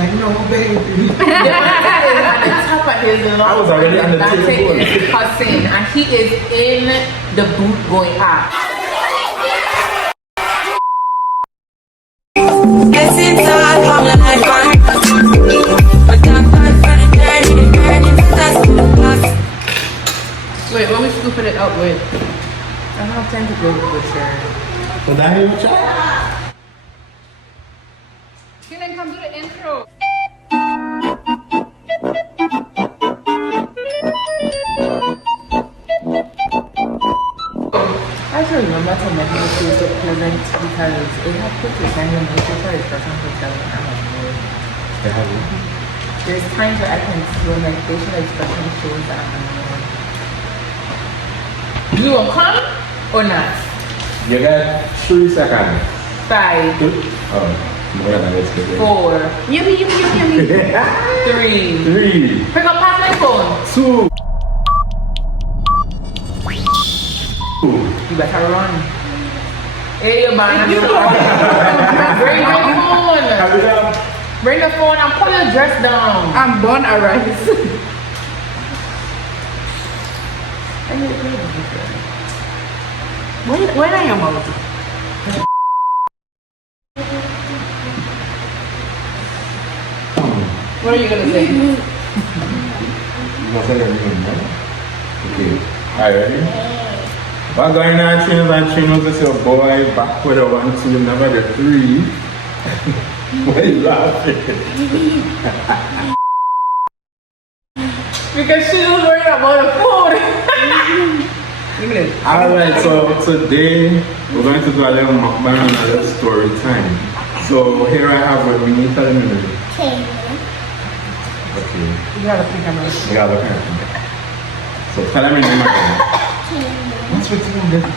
like, no, baby. Yeah, on the top of his lungs. I was already on the That table. is cussing, and he is in the boot going up. It seems so hard for me like fun. But I'm fine for the journey, that's the box. Wait, what are we scooping it up with? I don't have time to go to the butcher. So that you try? Then come to the intro. I actually remember to make it feel so pleasant because it had put the sign on the picture is person who's telling I'm a boy. There's times where I can see when my facial expression shows that I'm annoyed. Do you want to come or not? You got 3 seconds. 5, Oh. More than let's get it. 4, yummy. 3. 3, Pick up pass my phone. 2. You better run. Hey, you man. Bring the phone. Bring the phone and pull your dress down. I'm born a rice. When I am out. What are you gonna say? You gonna say your name, right? Okay. Alright, ready? What's going on, Chinos and Chinos? It's your boy back with a 1, 2, never the 3. Why you laughing? Because she was worried about the food. Alright, so today we're going to do a little mukbang and a little story time. So here I have with me, tell me the name. Okay. You gotta think I'm right. You gotta look at it. So tell me the name again. What's with you, baby?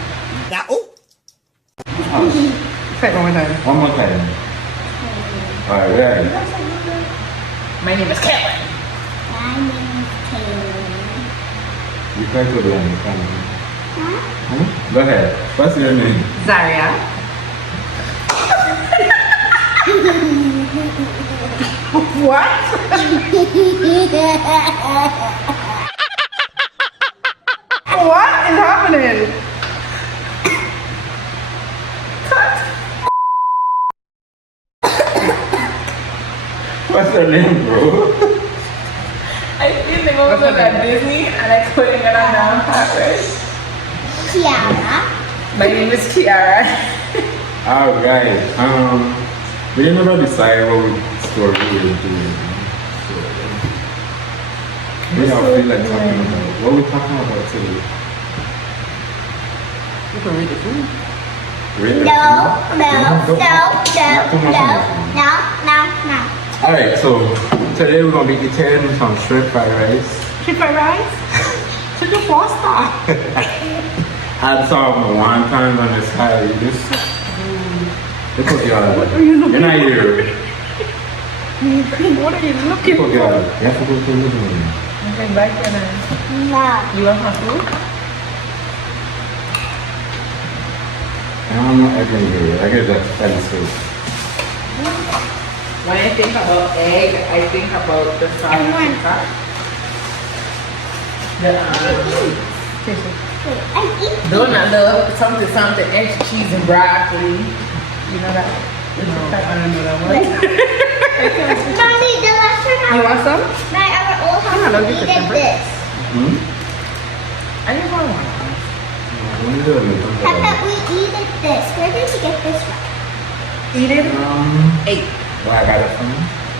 Say it one more time. One more time. Alright. My name is Kevin. You try to do understand. Go ahead. What's your name? Zaria. What? What is happening? What's your name, bro? I feel like I was at Disney and I couldn't get on down right? Kiara. My name is Kiara. Alright. We didn't ever decide what story we were doing. So, we all feel like talking about what we're talking about today. You can read the food. Read the No. Alright, so today we're gonna be eating some shrimp fried rice. Chicken rice? Chicken pasta. Add some wontons on the side. Look what you're not here. What are you looking Look for? what you have to go to the living room. Okay, back then. No. You want my food? I'm not egging here. I guess that's fancy. When I think about egg, I think about the sauce. Donut love something extra cheese and broccoli. You know that? No, I don't know that one. Mommy, the last time You want some? my our old Yeah, house, that'll we be did September. this. I just want one. Peppa, we needed this. Where did you get this from? Eat it? 8. Where I got it from?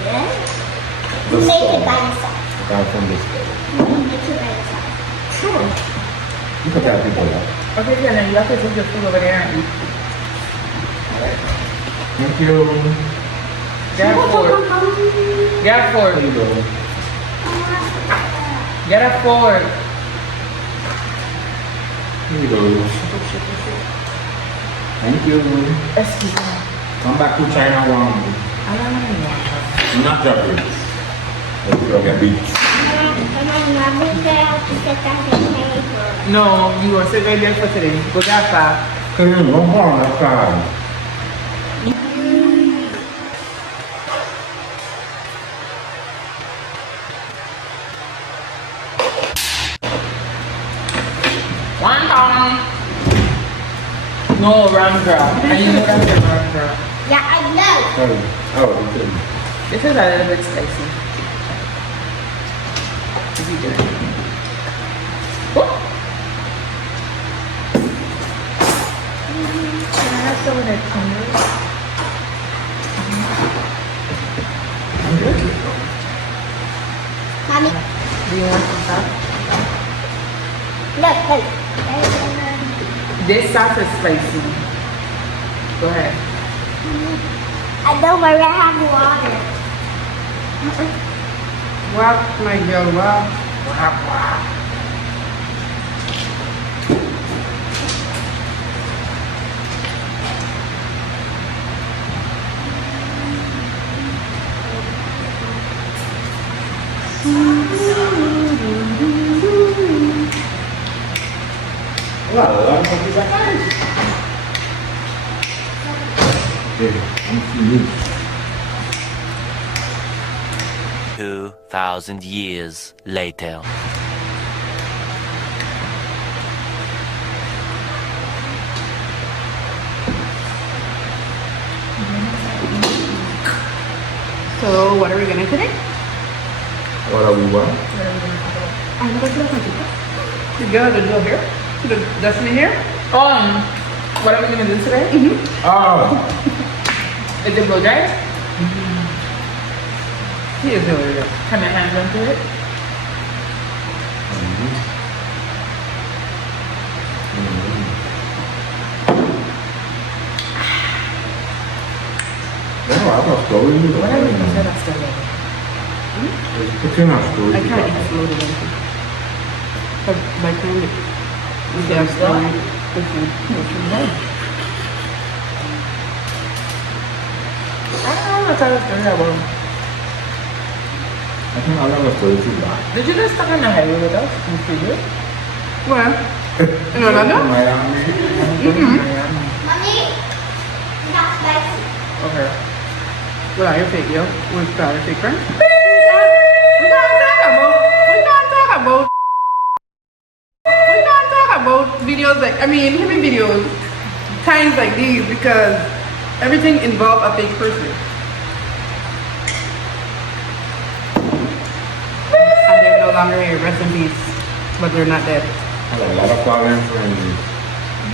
Yeah. The You make store. it by yourself. I got it from the store. You make it by yourself. Sure. You can tell people that. Okay, then you have to take your food over there and eat. Thank you. Get a fork. Get a fork. There you go. Get a fork. Here you go. Thank you. Excuse me. Come back to China one. I don't know. Not Japanese. Let's go get beats. No, you are sitting right there for today. Go that far. One more on that side. No, wrong girl. And you know that's the wrong girl. Yeah, I know. Oh, okay. This is a little bit spicy. Is he doing? Oh. Can I have some of that tender? Mommy, Do you want some sauce? look. This sauce is spicy. Go ahead. I know where I have water. Wow, my girl, wow. Wow. Well, I'm happy that nice. Okay, I'm finished. 2,000 years later. So, what are we gonna today? What are we want? I'm gonna do something. You go to do here? To the destiny here? What are we gonna do today? Oh, Is it blow dry? He is over there. Can I hand onto it? no, I'm not going to What are we gonna set up today? It's putting our story. I can't eat slow to them. But by the time we get our story, which is good. I don't know what I was doing about. I think I'll have a story too bad. Did you just stuck on the highway with us in Freeway? Well, in Orlando? Miami. Mommy, not spicy. Okay. Well, are you fake, yo? With fake friends? We can't talk about videos like, I mean, hidden videos, times like these, because everything involves a fake person. And they're no longer here, rest in peace. But they're not dead. I have a lot of foreign friends.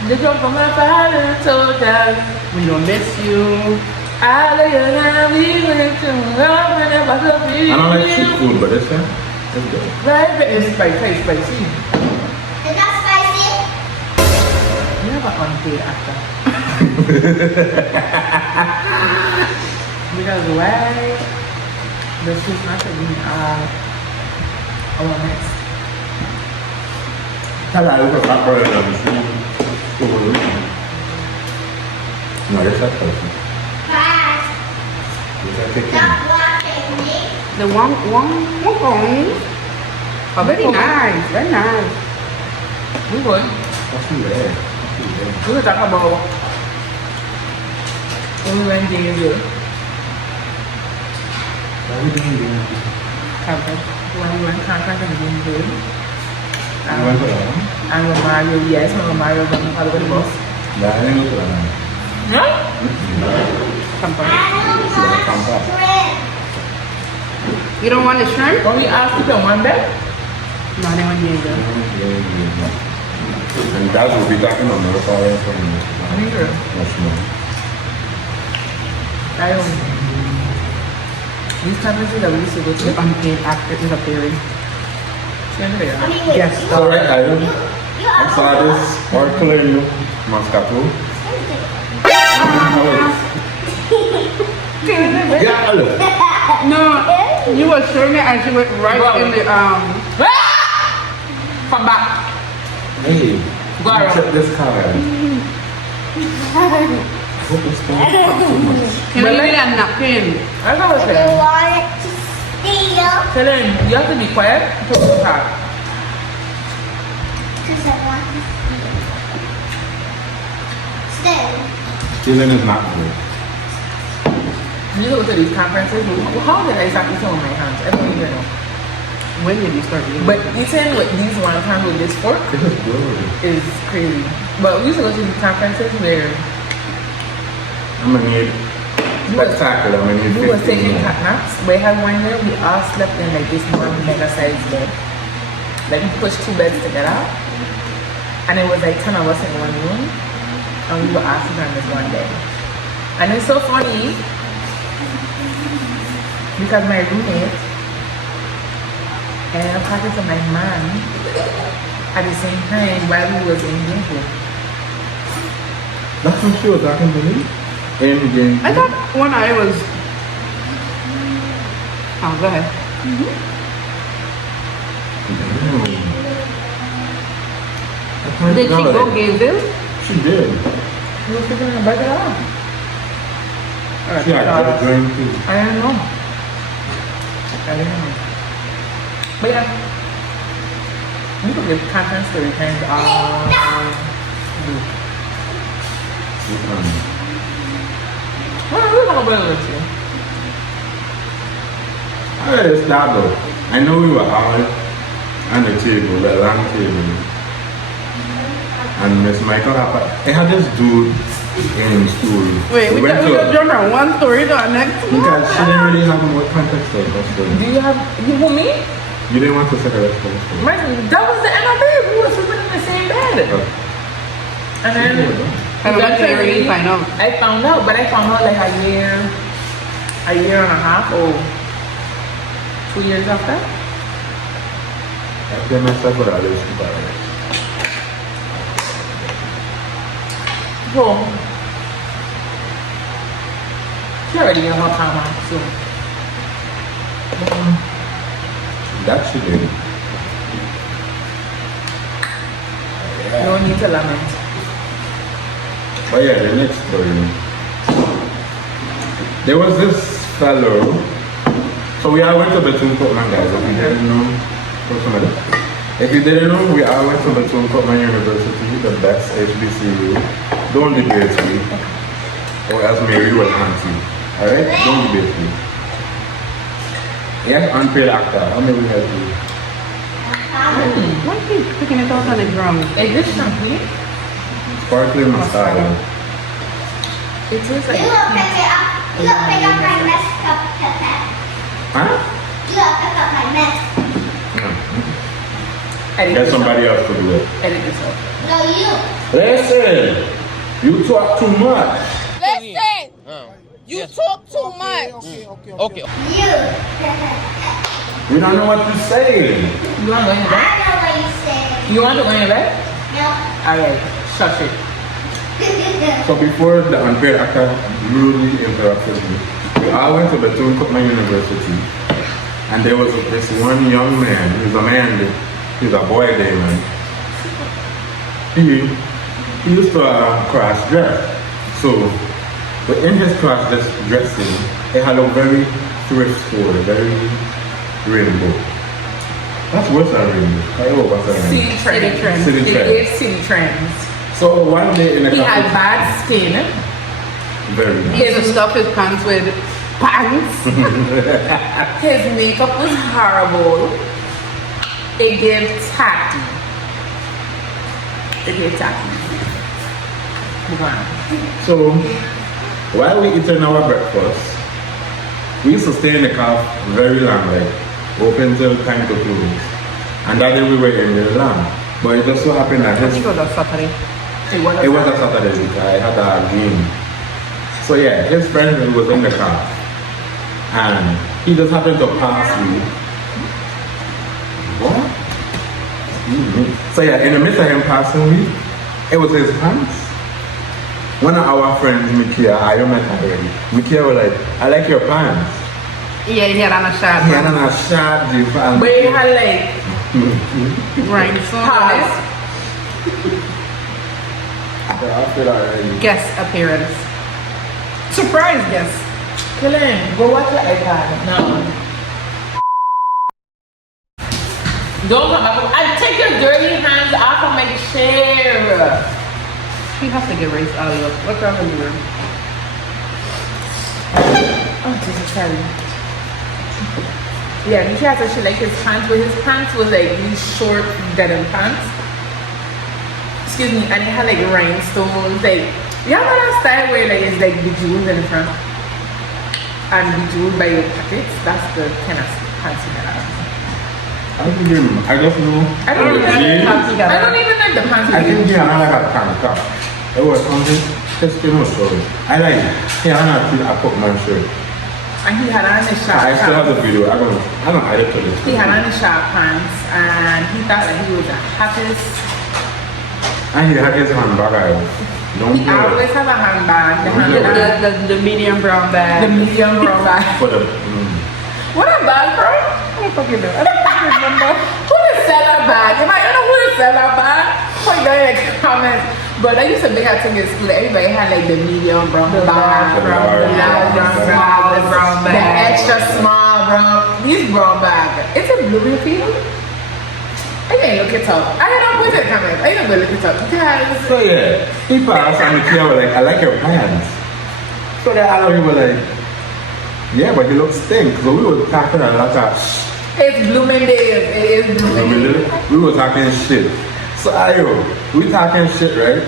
The joke from my father told us, We don't miss you. I lay a hand, we went to love and it was a big I don't like seafood, but it's good. right, but it's spicy, spicy. Is that spicy? You have an unpaid actor. Because why the shit's not to be our next. Tell her I look at that bird and I'm seeing no, that's not person. Fast. It's a chicken. Stop watching me. The one. Oh, very nice, very nice. We would. What's in there? We could talk about when we went there. What are we doing there? Conference. When we went conference in Bethune. You went to that one? And when Mario, yes, when Mario got me out of the bus. Yeah, I didn't go to that one. No? Company. I don't See what comes want up. shrimp. You don't want the shrimp? When we asked to come one bed, No, they want Diego. And that will be talking on the foreign friends. neither. That's no. I don't. These conferences that we used to go to, Unpaid actor is appearing. same there. Mommy, wait. Yes. It's alright, I don't. You I'm are sorry, this sparkling Moscato. Yeah, hello. No, you were showing it and she went right in the Come back. Hey, Go check this car. Hope it's not so much. Can you give me that napkin? I know what's You there. want it to steal? Tell him, you have to be quiet. Talk to her. Because I want to steal. Stealing is not good. You go to these conferences, how did I start eating with my hands? I don't even know. When did you start eating? But eating with these wontons with this fork This is good. is crazy. But we used to go to these conferences where I'm gonna need spectacular. I'm gonna need we was 15 taking more. cat naps. We had one there, we all slept in like this one mega sized bed. Like we pushed 2 beds together. And it was like 10 of us in one room. And we were all sleeping on this one bed. And it's so funny because my roommate and I'm talking to my man at the same time while we was in Ginkgo. That's when she was talking to me. In game. I thought when I was. Oh, go ahead. Did she go Gainesville? She did. We were sleeping in a bed alone. She had just joined too. I don't know. But yeah, we could give content story times Well, we're gonna build it too. Alright, it's that though. I know we were out on the table, the long table. And Miss Michael I had this dude in school. Wait, we just jumped from one story to the next one. Because she didn't really have more context for the story. Do you have you who me? You didn't want to say the rest of the story. Right, that was the end of it. We were sleeping in the same bed. And then And eventually you find out. I found out, but I found out like a year and a half or 2 years after. I feel myself with all this people. So she already got her karma, so That she did. no need to lament. But yeah, the next story. There was this fellow. So we all went to Bethune Cookman, guys. If you didn't know, if you didn't know, we all went to Bethune Cookman University, the best HBCU. Don't debate me, or else Mary will haunt you. Alright? Don't debate me. Yes, unpaid actor. How many we have you? Why is he picking it out on the drum? Is this champagne? Sparkling mascara. It tastes like You gonna pick it up. You gonna pick up my messed up pepper. Huh? You gonna pick up my mess. edit Get this somebody out. else to do it. Edit this out. No, you. Listen! You talk too much. Listen! You talk too much. Okay. You. We don't know what to say. You want to go in your I bed? know what you said. You want to go in your bed? No. Alright, shush it. So before the unpaid actor rudely interrupted me, we all went to Bethune Cookman University, and there was this one young man. He's a man. He's a boy there, man. He used to cross dress. So in his cross dressing, it had a very thrift store, very rainbow. That's worse than rainbow. Oh, what's that? City trends. City It trends. is city trends. So one day in the He had cafe, bad skin. very He had to stuff his pants with pants. His makeup was horrible. It gave tacky. It gave tacky. Move on. So while we eating our breakfast, we used to stay in the car very long, like open till time to close. And that day we were in the long. But it just so happened that I think it was a Saturday. It was it was a Saturday week. I had a game. So yeah, his friend was in the car. And he just happened to pass me. What? Excuse me. So yeah, in the midst of him passing me, it was his pants. One of our friends, Mikia, I met her already. Mikia was like, I like your pants. Yeah, he had on a shot. He had on a short jeans. But it had like Rhinestone. paws. I feel already. Guest appearance. Surprise guest. Killing. Go watch your iPad. No. Don't come back. I take your dirty hands off of my chair. He has to get raised out of. What's wrong with you? Oh, Jesus, sorry. Yeah, he has a shit like his pants, but his pants was like these short denim pants. Excuse me, and it had like rhinestones, like you know that style where like it's like bejeweled in the front and bejeweled by your pockets. That's the kind of pants he had. I don't remember. I just know. I don't even like the pants. I think he had like a tank top. It was something. Just you know, story. I like it. He had a Cookman shirt. And he had on his sharp I still have pants. the video. I don't edit to this. He had on his sharp pants, and he thought that he was the hottest. And he had his handbag out. Don't He do it. always have a handbag. The medium brown bag. The medium brown bag. For the What a bag, bro? I don't fucking know. I don't fucking remember. Who would sell that bag? If I don't know who to sell that bag, put that in the comments. But I used to big out thing in school. Everybody had like the medium brown bag, the large brown bag, the extra small brown. These brown bag. It's a Bloomfield. I didn't look it up. I don't put it in the comments. I didn't go look it up because. So yeah, he passed and the kid was like, I like your pants. So that other people were like, yeah, but you look stink. So we were talking a lot of It's Blooming Days. It is Blooming Days. we were talking shit. So we talking shit, right?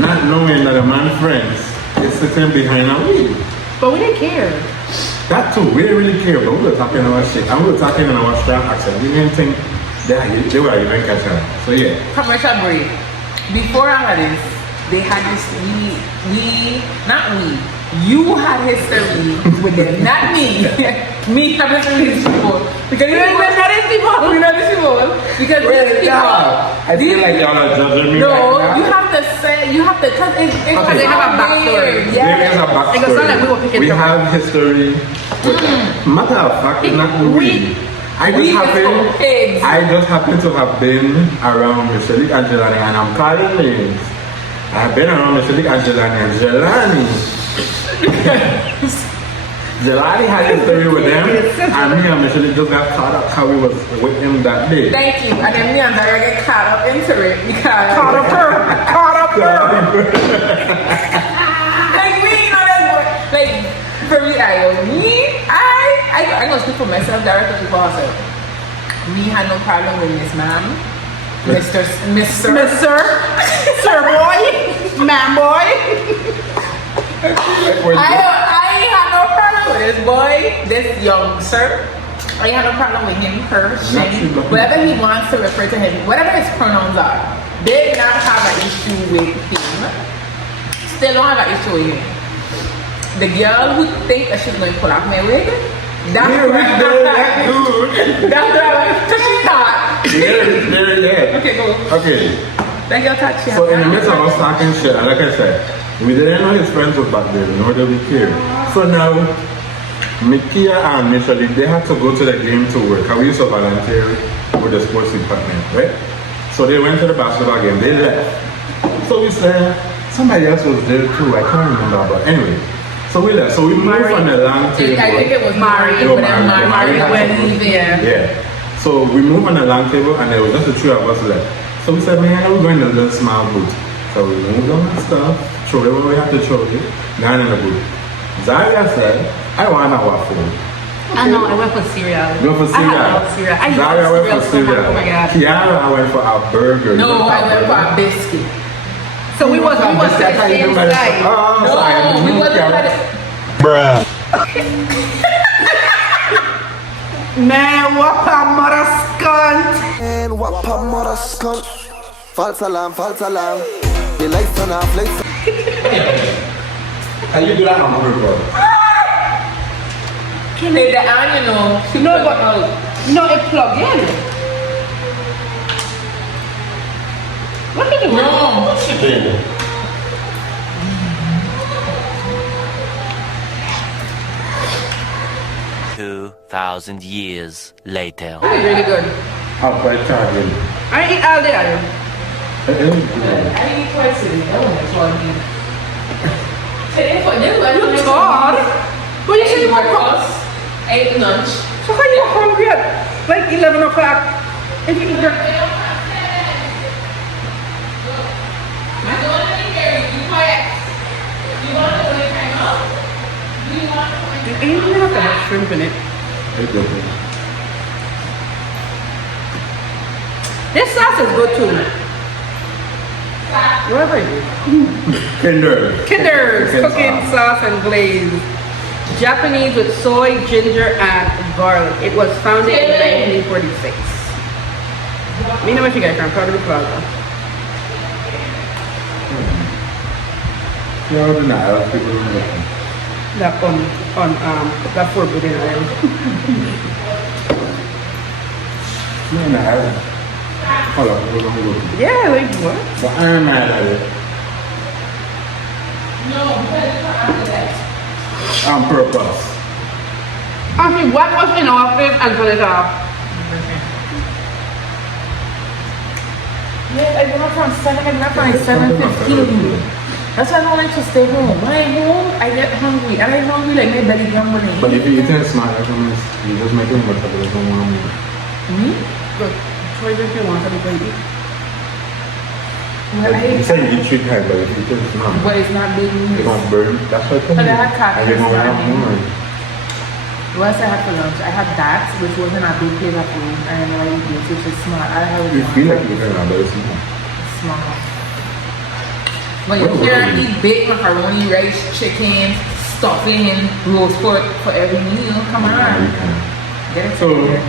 Not knowing that a man friends is sitting behind a wheel. But we didn't care. That too, we didn't really care, but we were talking our shit. And we were talking in our strong accent. We didn't think that they were even catching. So yeah. Commercial break. Before all of this, they had this, you had history with them, not me. Me having these people. Because you know these people. You know these people. Because these people. I feel like y'all are judging me. No, right now. you have to say, because Okay. they have a backstory. There is a backstory. It was not like we were picking We them. have history. Matter of fact, it's not we. I just happen to have been around Michelle Angelani and I'm calling names. I've been around Michelle Angelani and Jelani. Jelani had a story with them and me and Michelle just got caught up how we was with him that day. Thank you. And then me and Dara get caught up into it because Caught up her. like we know that like for me, I gonna speak for myself, directly for myself. We had no problem with Miss Ma'am, Mr. Sir boy, man boy. I had no problem with this boy, this young sir. I had no problem with him, her, she, whatever he wants to refer to him, whatever his pronouns are. They did not have an issue with him. Still don't have an issue with him. The girl who thinks that she's going to pull off my wig, that's what I That's what I because she thought. Yeah. Okay, go. Okay. That girl thought she had. So in the midst of us talking shit, and like I said, we didn't know his friends were back there, nor did we care. So now, Mikia and Michelle, they had to go to the game to work. And we used to volunteer with the sports department, right? So they went to the basketball game, they left. So we said, somebody else was there too, I can't remember, but anyway. So we left. So we moved on the long table. I think it was Mari. Yeah. So we moved on the long table and there was just the three of us left. So we said, man, we're going to the small booth. So we moved on the stuff, throw it where we have to throw it, gone in the booth. Zaria said, I want a waffle. I know, I went for cereal. You went for cereal? I love cereal. I Zaria love went for cereal cereal. so much. Oh my God. Kiara, I went for a burger. No, I went for a biscuit. So we was the same side. No, we wasn't. Bruh. Man, what a mother scunt. And what a mother skunt. False alarm, false alarm. The lights turn off, lights. Can you do that on my report? Hey, the aunt, you know, she No, plug but- out. No, it plugged in. What did you do? No. She did. 2,000 years later. It's really good. I'll try charging. I eat all day. It is good. I eat twice a day. That one is what I mean. Today for this one. You thought? But you said you were breakfast. Ate lunch. So how you hungry at like 11 o'clock? If you eat breakfast. You ain't even have to have shrimp in it. It's good. This sauce is good too. Whatever it is. Kinder's cooking sauce and glaze. Japanese with soy, ginger, and garlic. It was founded in 1946. Me know what you get from Prado Plaza. Yeah, I don't people don't know. That on that forbidden island. No, no, I don't. Hold on, we're gonna go to. Yeah, like what? But I'm mad at it. On purpose. I mean, what was in our face and put it off? Yes, I went up from 7, I went up from 7:15. That's why I don't like to stay home. When I'm home, I get hungry. And I'm hungry like my belly grumbling. But if you eat it smart, I promise you just make it much of it. Don't want more. Me? Good. Try if you want to be eat. Well, You say you eat 3 times, but if you eat it smart, but it's not big it's news. gonna burn. That's what I But I had And coffee you're this gonna have morning. more. What else I had for lunch? I had that, which wasn't a big plate of food. I don't know why you do it, which is smart. I have You feel like you're gonna but it's not. smart. But you can't eat baked macaroni, rice, chicken, stuffing, roast pork for every meal. Come on. You can. Get it So, together.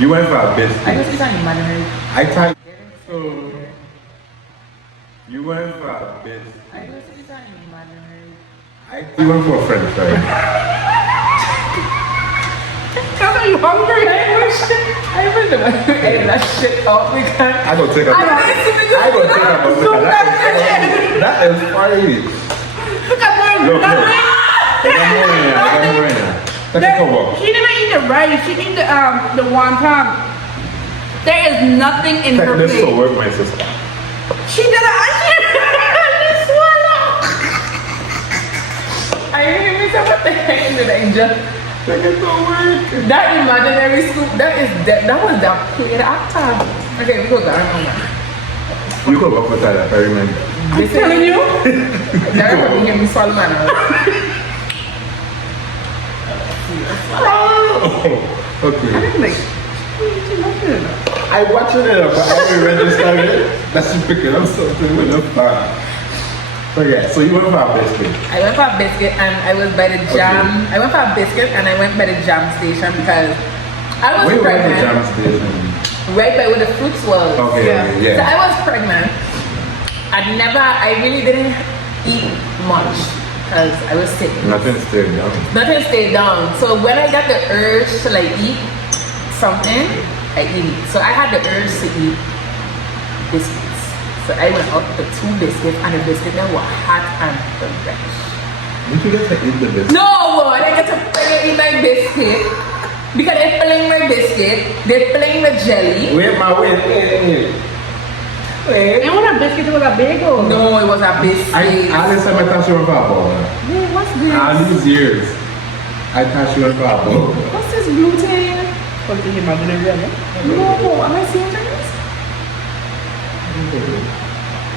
you went for a I just biscuit. eat on imaginary. I tried. So, you went for a biscuit. I just eat on imaginary. You went for a french fry. Are you hungry? I even know I edit that shit out because I go take a I I go take a That is funny. Look at her. Look, look. Take a more in here. Take a more in here. Take a cover. She didn't eat the rice. She eat the wonton. There is nothing in her Take this to plate. work, my sister. She did it. She swallow. I didn't even say what the heck did I just Take it to work. that imaginary scoop that was that play actor. Okay, we go down on that. You could work for that, I remember. I'm telling you. That would hear me swallow man. Okay. Like, I watched it, but I didn't register it. That's just picking up something with the fire. So yeah, so you went for a biscuit. I went for a biscuit and I was by the jam. I went for a biscuit and I went by the jam station because I was Where was the pregnant. jam station? Right by where the fruits was. Okay, yeah. So I was pregnant. I really didn't eat much because I was sick. Nothing stayed down. Nothing stayed down. So when I got the urge to like eat something, I eat it. So I had the urge to eat biscuits. So I went out for 2 biscuits and the biscuits then were hot and fresh. Did you get to eat the biscuit? No, I didn't get to eat my biscuit because they're filling my biscuit, they're filling the jelly. Wait. it wasn't a biscuit, it was a bagel. No, it was a biscuit. I listen, I thought you were for a ball. Wait, what's this? All these years, I thought you were for a ball. What's this gluten? Something imaginary, No, am I seeing things? I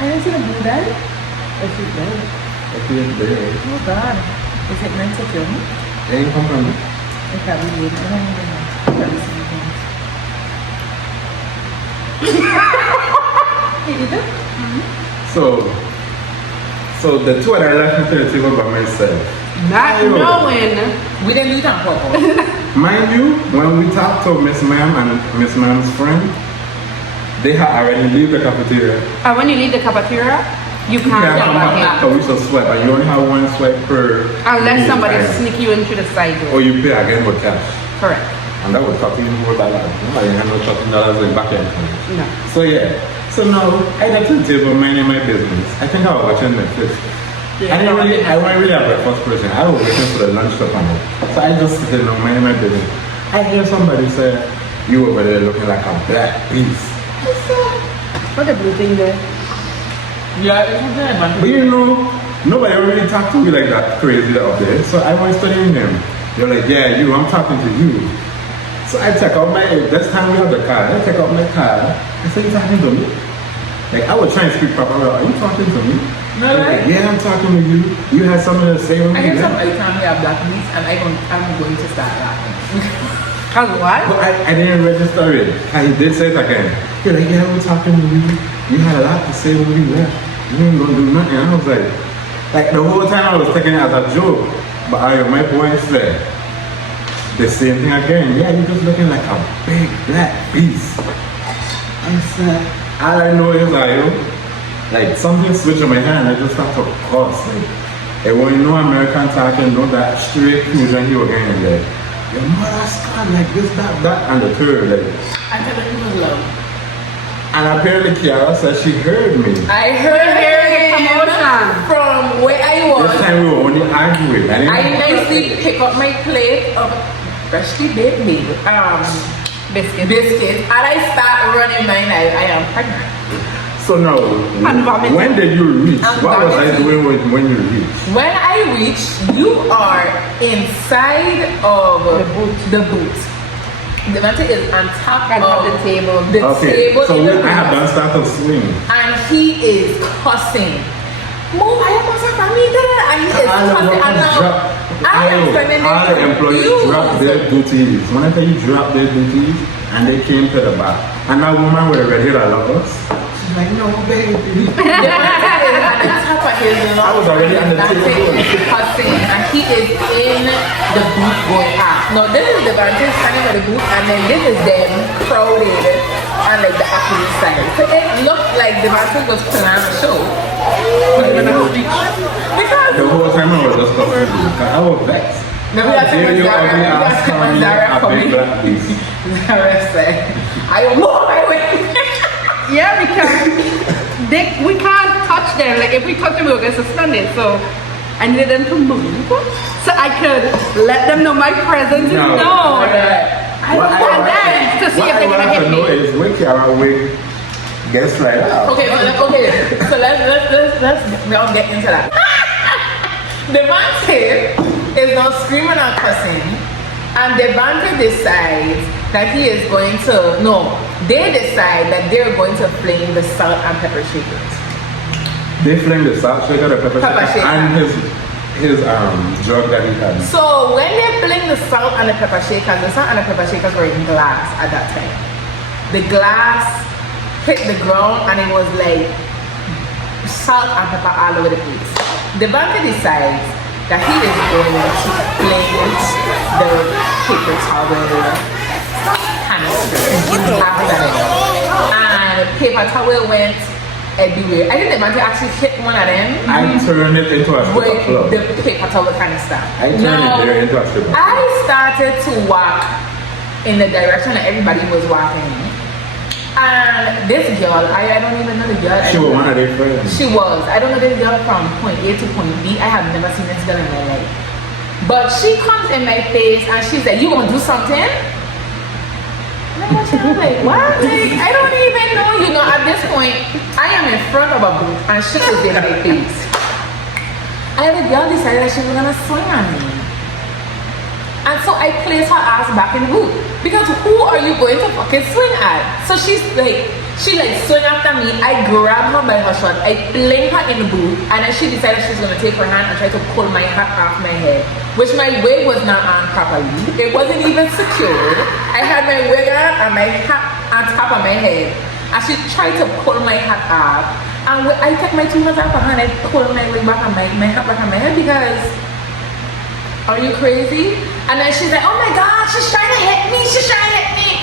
didn't see the blue bag. I feel it there. Oh God. Is it meant to kill me? They ain't come from me. It probably did. I don't even know. Probably see things. You eat it? So the 2 that I left me to the table by myself. Not knowing. We didn't do it on purpose. Mind you, when we talked to Miss Ma'am and Miss Ma'am's friend, they had already leave the cafeteria. And when you leave the cafeteria, you You can't can't come come back back, in. so we should swipe, and you only have 1 swipe per Unless meal somebody time. sneak you into the side Or door. you pay again with cash. Correct. And that was $13 more. Nobody had no $13 in back end. No. So yeah. So now I got to the table minding my business. I think I was watching Netflix. I wasn't really a breakfast person. I was waiting for the lunch to come up. So I just sitting there minding my business. I hear somebody say, you over there looking like a black piece. What a blue thing there. Yeah, it's something like that. But you know, nobody really talked to me like that crazy up there. So I went studying them. They're like, yeah, you, I'm talking to you. So I check out this time we have the card. I check out my card. I said, you talking to me? Like, I was trying to speak proper. Are you talking to me? No, Like, right? yeah, I'm talking to you. You had something to say with I me. hear yeah? somebody tell me I have black meat and I'm going to start laughing. Cause what? But I didn't register it. And he did say it again. You're like, yeah, we're talking to you. You had a lot to say when we left. You ain't gonna do nothing. I was like the whole time I was taking it as a joke. But my boy said the same thing again. Yeah, you're just looking like a big black beast. I said, all I know is like something switched in my hand. I just start to cuss. Like, when you know American talking, know that straight fusion you again. Like, your mother's gone like this, that, and the third. Like, I thought it was love. and apparently Kiara said she heard me. I heard commotion from where I was. This time we were only arguing. I nicely pick up my plate of freshly baked meat, biscuits, and I start running my knife. I am pregnant. So now, when did you reach? What was I doing when you reached? When I reached, you are inside of the boot. The mantle is on top of the table. The table so in the I have done start to swing. And he is cussing. Move, I am also from me. And he is cussing. And now, I am pregnant. All the employees dropped their duties. When I tell you drop their duties, and they came to the back. And that woman with a red hair that loved us, she's like, no, baby. The mantle is on the top of his lungs. I was already on the table. He is cussing. And he is in the booth going out. No, this is the Bantay standing by the booth, and then this is them crowded on like the opposite side. So it looked like the Bantay was putting on a show. Because the whole time I was just talking to you. I was vexed. no, we got There you ugly ass calling me Zara a big black beast. Zara said, I will move my way. Yeah, because we can't touch them. Like if we touch them, we'll get suspended. So I needed them to move so I could let them know my presence is known. What To see if they're gonna hit I want to know me. is when Kiara wig gets right out. Okay, so let's now get into that. The Bantay is now screaming and cussing, and the Bantay decides that he is going to they decide that they're going to flame the salt and pepper shakers. They flamed the salt shaker, the pepper shaker, and his drug that he had. So when they flamed the salt and the pepper shakers, the salt and the pepper shakers were in glass at that time. The glass hit the ground and it was like salt and pepper all over the place. The banker decides that he is going to flame the paper towel canister after that. And paper towel went everywhere. I think the banker actually hit one of them. I turned it into a strip club. The paper towel canister. I turned it there into a strip club. I started to walk in the direction that everybody was walking. And this girl, I don't even know the girl. She was one of their friends. She was. I don't know this girl from point A to point B. I have never seen this girl in my life. But she comes in my face and she's like, you gonna do something? And I'm like, what? Like, I don't even know. You know, at this point, I am in front of a booth and she is in my face. And the girl decided that she was gonna swing on me. And so I placed her ass back in the booth. Because who are you going to fucking swing at? So she swing after me. I grab her by her shirt. I fling her in the booth. And then she decided she's going to take her hand and try to pull my hat off my head. Which my wig was not on properly. It wasn't even secured. I had my wig on and my hat on top of my head. And she tried to pull my hat off. And I took my 2 hands off her hand. I pulled my wig back on my hat back on my head because... Are you crazy? And then she's like, oh my God, she's trying to hit me. She's trying to hit me.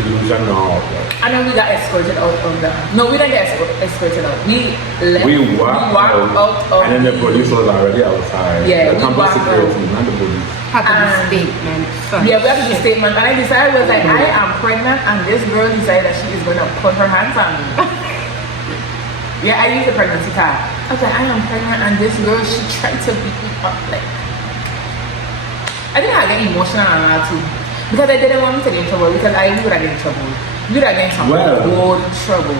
Delusion, no. And then we got escorted out of the... No, we didn't get escorted out. We left. We walked out of and then the police was already outside. Yeah, the we campus walked security, out. not the police. Had to be statement. Yeah, we have to do statement. And I decided, I was like, I am pregnant and this girl decided that she is going to put her hands on me. Yeah, I used the pregnancy tag. I was like, I am pregnant and this girl, she tried to beat me up. Like, I think I get emotional on that too. Because I didn't want me to get in trouble because I knew that I get in trouble. We would have get in some old trouble.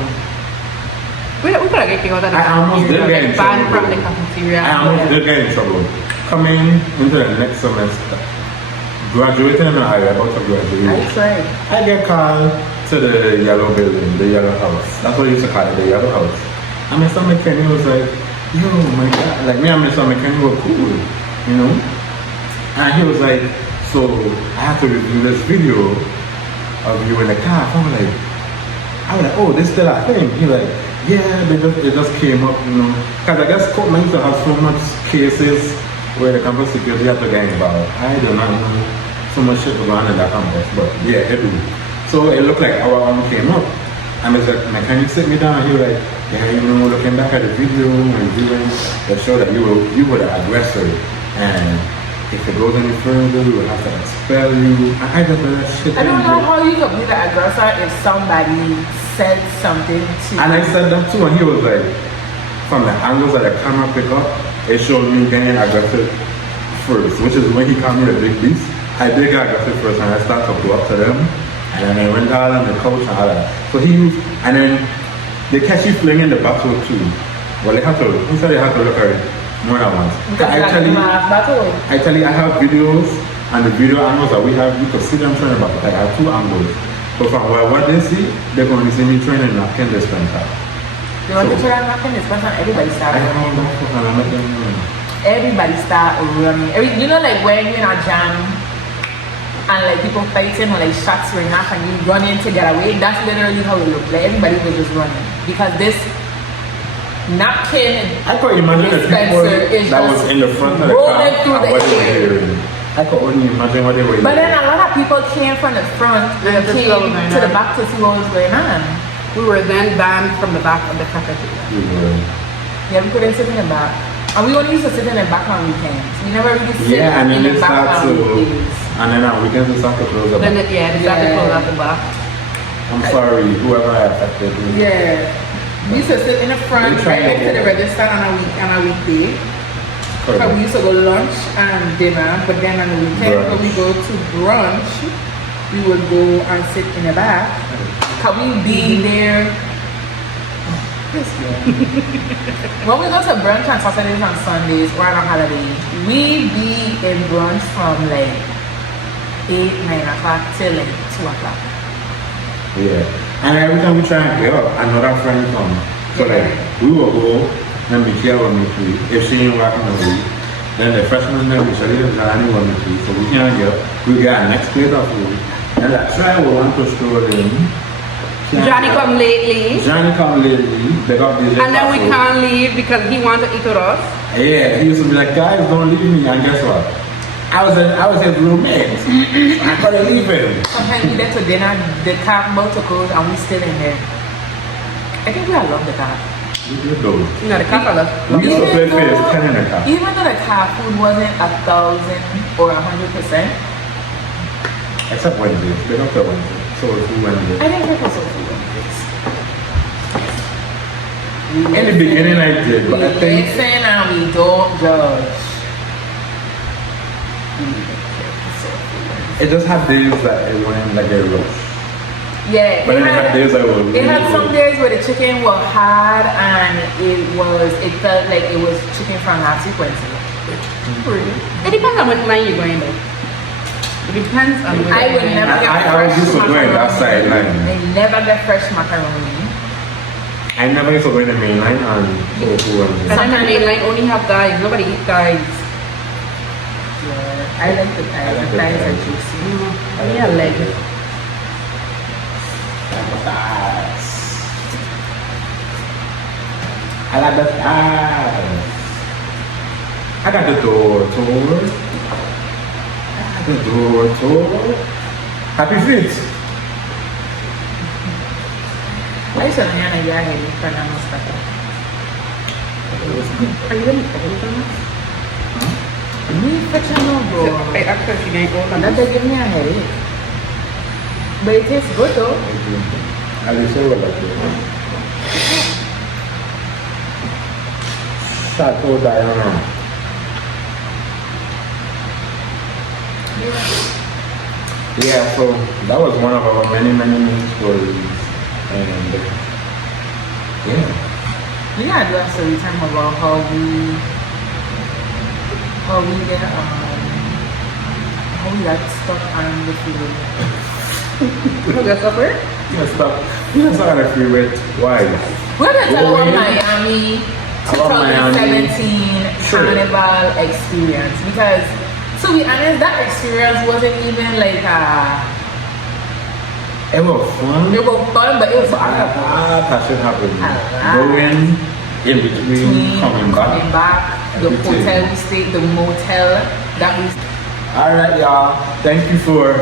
We could have get out of the I almost did get in banned trouble. from the cafeteria. I almost did get in trouble. Coming into the next semester, graduating in Ohio, about to graduate. I tried. I get called to the yellow building, the yellow house. That's what I used to call it, the yellow house. And Mr. McKinney was like, yo, my God. Like me and Mr. McKinney were cool, you know? And he was like, so I have to review this video of you in the car. I was like, oh, this still a thing. He like, yeah, it just came up, you know. Because I guess Cookman used to have so much cases where the campus security had to get involved. I do not know so much shit going on in that campus, but yeah, it do. So it looked like our own came up. And it's like, mechanic sit me down and he was like, yeah, you know, looking back at the video and viewing, it showed that you were the aggressor. And if it goes any further, we would have to expel you. I just know that shit. I don't know how you could be the aggressor if somebody said something to you. And I said that too, and he was like, from the angles that the camera pick up, it showed me getting aggressive first, which is when he called me the big beast. I did get aggressive first, and I started to go up to them, and then I went down on the couch and all that. So and then they catch you flinging the battle too. Well, he said they had to look at it more than once. Actually, I have videos, and the video angles that we have, you can see them training battle. I have 2 angles. So from what they see, they're going to see me training napkin dispenser. They want to try napkin dispenser, everybody start running. Everybody start running. You know, like when you're in a jam and like people fighting or like shots ring off and you running to get away, that's literally how it looks. Like everybody was just running because this napkin I could imagine the people that was in the front of the car and what they were hearing. I could only imagine what they were hearing. But then a lot of people came from the front and came to the back to see what was going on. We were then banned from the back of the cafeteria. Yeah, we couldn't sit in the back. And we only used to sit in the back on weekends. We never really sit and then in the back on weekdays. And then on weekends they start to close the back. They start to close out the back. I'm sorry, whoever I affected. Yeah. We used to sit in the front right next to the register on a weekday. So we used to go lunch and dinner, but then on the weekend when we go to brunch, we would go and sit in the back. Can we be there? When we go to brunch on Saturdays and Sundays or on a holiday, we be in brunch from like 8, 9 o'clock till like 2 o'clock. Yeah. And every time we try and get up, another friend comes. So like, we will go and be here with me free. If she ain't walking away, then the freshman then we shall leave the anyone with me. So we can't get up. We get our next plate of food. And that's why we want to store in. Johnny come lately. They got this. And then we can't leave because he wants to eat with us. Yeah, he used to be like, guys, don't leave me. And guess what? I was his roommate. I couldn't leave him. Sometimes we get to dinner, the car about to close, and we still in there. I think we all love the car. We did though. No, the car love. We used to play face 10 in the car. Even though the car food wasn't 1,000 or 100%. Except Wednesdays. They don't play Wednesdays. So it's Wednesdays. I didn't care for soul food Wednesdays. In the beginning I did, but I think listen and we don't judge. it just had days that it went like a rush. Yeah, But then it had days that were really it had some good. days where the chicken was hard and it felt like it was chicken from last sequence. It depends on what line you're going though. It depends on where I would never get I fresh used to go in that side macaroni. line. I never get fresh macaroni. I never used to go in the main line and go And then the main line only have guys. Nobody eat guys. Yeah, I like the thighs. The thighs are juicy. Yeah, leg. I like the thighs. I got the door tour. Happy feet. I used to learn a year ahead for Namaskar. Are you ready? Me fetching no bro. I actually she ain't old That they give me a headache. But it tastes good though. I just say what I do. Chateau Diana. Yeah, so that was one of our many stories. And yeah. We gotta do a story time about how we got stuck on the freeway. You got stuff where? You know, stuck on the freeway. Why? We're gonna talk about Going Miami about 2017 Sure. Carnival experience because to be honest, that experience wasn't even like It was fun. It was fun, but it was A lot that should happen. A lot. Going in between, coming back. The everything. hotel we stayed, the motel that we. Alright, y'all. Thank you for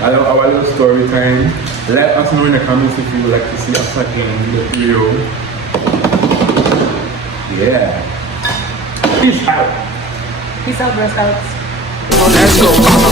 our little story time. Let us know in the comments if you would like to see us again in the video. Yeah. Peace out. Peace out, Girl Scouts. Let's go.